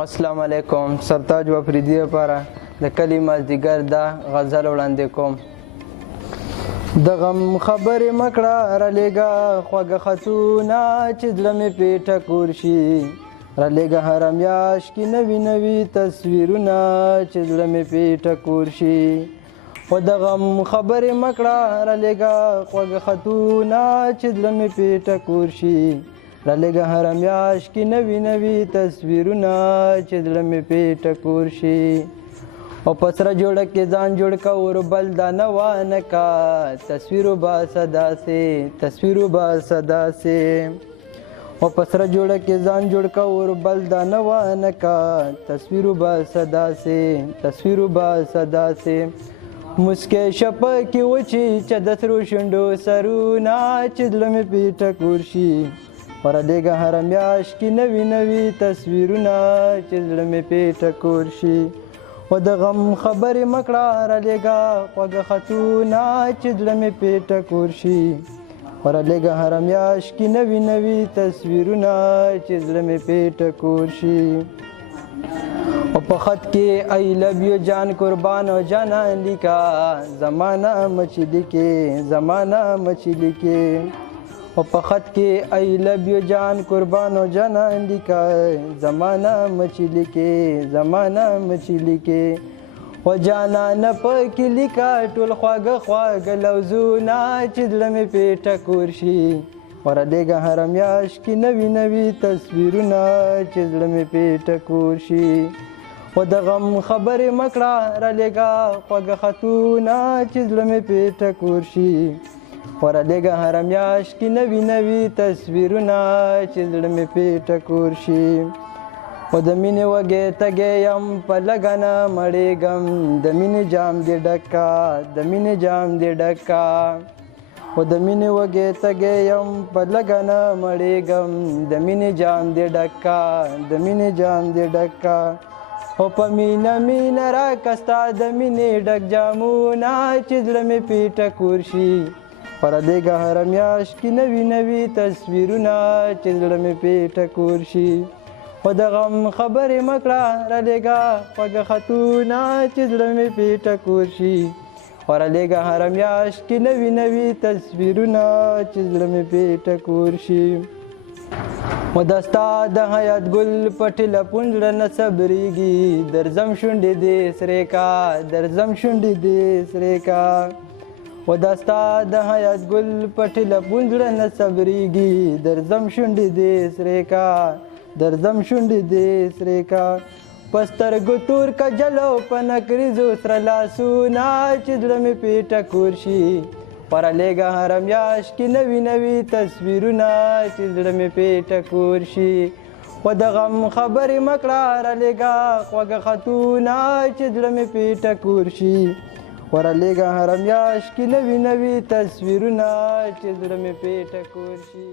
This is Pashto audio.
السلام علیکم. سرتاج و فریدي لپاره د کلي مازدیګر دا غزل وړاندې کوم. د غم خبرې مه کړه رالیږه خوږه خطونه چې زړه مې پې ټکور شي. رالیږه هره میاشت کې نوي نوي تصویرونه چې زړه مې پې ټکور شي. خو د غم خبرې مه کړه رالیږه خوږه خطونه چې زړه مې پې ټکور شي. رالیږه هره میاشت کې نوي نوي تصویرونه چې زړه مې پې ټکور شي. او په سره جوړه کې ځان جوړ که ور بل دا نوانه کا تصویرو باسه داسې تصویرو باسه داسې. او په سره جوړه کې ځان جوړ که ور بل دا نوانه کا تصویرو باسه داسې تصویرو باسه داسې. مسکې شپه کې وچې چې د سرو شونډو سرونه چې زړه مې پې ټکور شي. ورلیږه هره میاشت کې نوي نوي تصویرونه چې زړه مې پې ټکور شي. و د غم خبرې مه کړه رالیږه خوږه خطونه چې زړه مې پې ټکور شي. ورلیږه هره میاشت کې نوي نوي تصویرونه چې زړه مې پې ټکور شي. او په خط کې ای لو یو جان قربان او جانان لیکه زمانه مچې لیکې زمانه مچې لیکې. او په خط کې ای لو یو جان قربان او جانان لیکه زمانه مچې لیکې زمانه مچې لیکې. و جانان پکې لیکه ټول خواږه خواږه لوظونه چې زړه مې پې ټکور شي. ورلیږه هره میاشت کې نوي نوي تصویرونه چې زړه مې پې ټکور شي. و د غم خبرې مه کړه رالیږه خوږه خطونه چې زړه مې پې ټکور شي. ورلیږه هره میاشت کې نوي نوي تصویرونه چې زړه مې پې ټکور شي. و د مینې وږې تږې یم په لګنه مړېږم د مینې جام دې ډکه د مینې جام دې ډکه. و د مینې وږې تږې یم په لګنه مړېږم د مینې جام دې ډکه د مینې جام دې ډکه. او په مینه مینه راکه ستا د مینې ډک جامونه چې زړه مې پې ټکور شي. ورلیږه هره میاشت کې نوي نوي تصویرونه چې زړه مې پې ټکور شي. و د غم خبرې مه کړه رالیږه خوږه خطونه چې زړه مې پې ټکور شي. ورلیږه هره میاشت کې نوي نوي تصویرونه چې زړه مې پې ټکور شي. و د ستا د حیات ګل په ټیلیفون زړه نه صبرېږي درځم شونډې دې سرې کا درځم شونډې دې سرې کا. و د ستا د حیات ګل په ټیلیفون زړه نه صبرېږي درځم شونډې دې سرې کا درځم شونډې دې سرې کا. په سترګو تور کجل او په نکریزو سره لاسونه چې زړه مې پې ټکور شي. ورلیږه هره میاشت کې نوي نوي تصویرونه چې زړه مې پې ټکور شي. و د غم خبرې مه کړه رالیږه خوږه خطونه چې زړه مې پې ټکور شي. ورلیږه هره میاشت کې نوي نوي تصویرونه چې زړه مې پې ټکور شي.